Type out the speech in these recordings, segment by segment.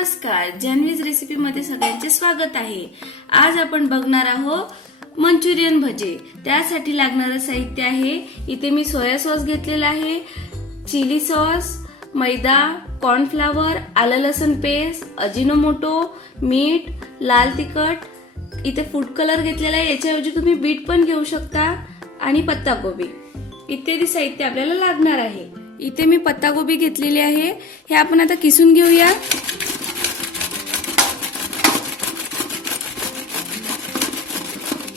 नमस्कार, जान्हवीज रेसिपी मध्ये सगळ्यांचे स्वागत आहे। आज आपण बघणार आहोत मंचुरियन भजे। त्यासाठी लागणारे साहित्य आहे, इथे मी सोया सॉस घेतलेला आहे, चिली सॉस, मैदा, कॉर्नफ्लॉवर, आलं लसूण पेस्ट, अजिनोमोटो, मीठ, लाल तिखट, इथे फूड कलर घेतलेला आहे, याच्याऐवजी तुम्ही बीट पण घेऊ शकता, आणि पत्ताकोबी इत्यादी साहित्य आपल्याला लागणार आहे। इथे मी पत्ताकोबी घेतलेली आहे, हे आपण आता किसून घेऊया।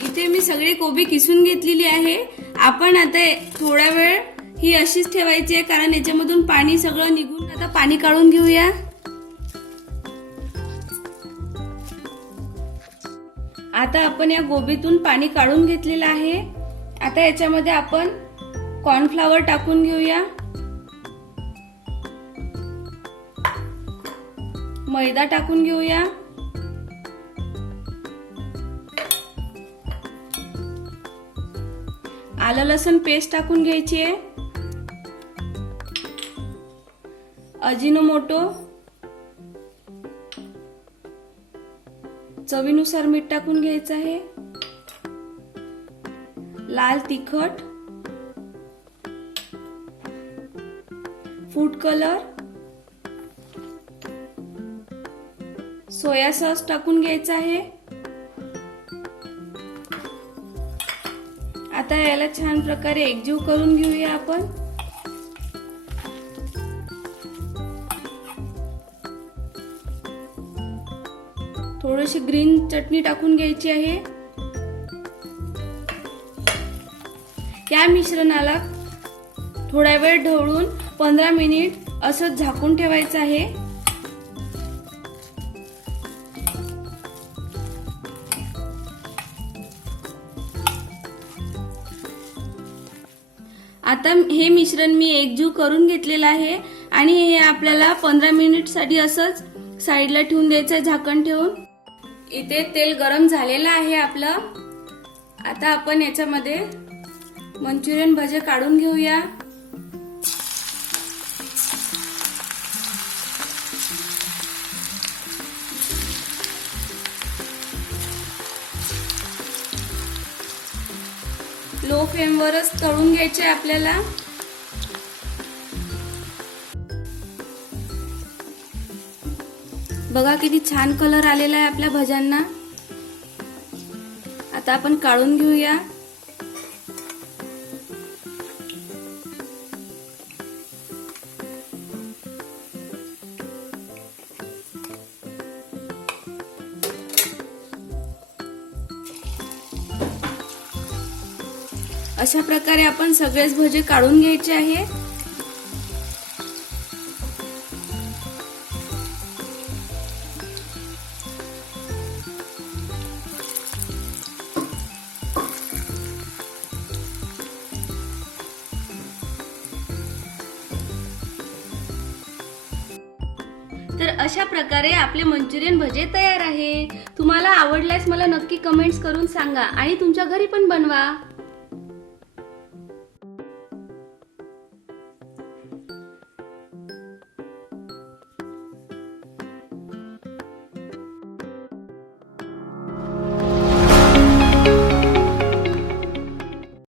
इथे मी सगळी कोबी किसून घेतलेली आहे। आपण आता थोडा वेळ ही अशीच ठेवायची आहे, कारण याच्यामधून पाणी सगळं निघून आता पाणी काढून घेऊया। आता आपण या कोबीतून पाणी काढून घेतलेलं आहे। आता याच्यामध्ये आपण कॉर्नफ्लॉवर टाकून घेऊया, मैदा टाकून घेऊया, आलं लसूण पेस्ट टाकून घ्यायची आहे, अजिनोमोटो, चवीनुसार मीठ टाकून घ्यायचं आहे, लाल तिखट, फूड कलर, सोया सॉस टाकून घ्यायचा आहे। आता याला छान प्रकारे एकजीव करून घेऊया आपण। थोडीशी ग्रीन चटणी टाकून घ्यायची आहे। या मिश्रणाला थोडा वेळ ढवळून 15 मिनिट असं झाकून ठेवायचं आहे। आता हे मिश्रण मी एकजीव करून घेतलेलं आहे, आणि हे आपल्याला 15 मिनिट साठी असंच साईडला ठेवून द्यायचं झाकण ठेवून। इथे तेल गरम झालेलं आहे आपलं। आता आपण याच्यामध्ये मंचुरियन भजे काढून घेऊया। लो फ्लेम वरच तळून घ्यायचे आपल्याला। बघा किती छान कलर आलेला आहे आपल्या भज्यांना। आता आपण काढून घेऊया। अशा प्रकारे आपण सगळेच भजे काढून घ्यायचे आहे। तर अशा प्रकारे आपले मंचुरियन भजे तयार आहे। तुम्हाला आवडल्यास मला नक्की कमेंट्स करून सांगा, आणि तुमच्या घरी पण बनवा।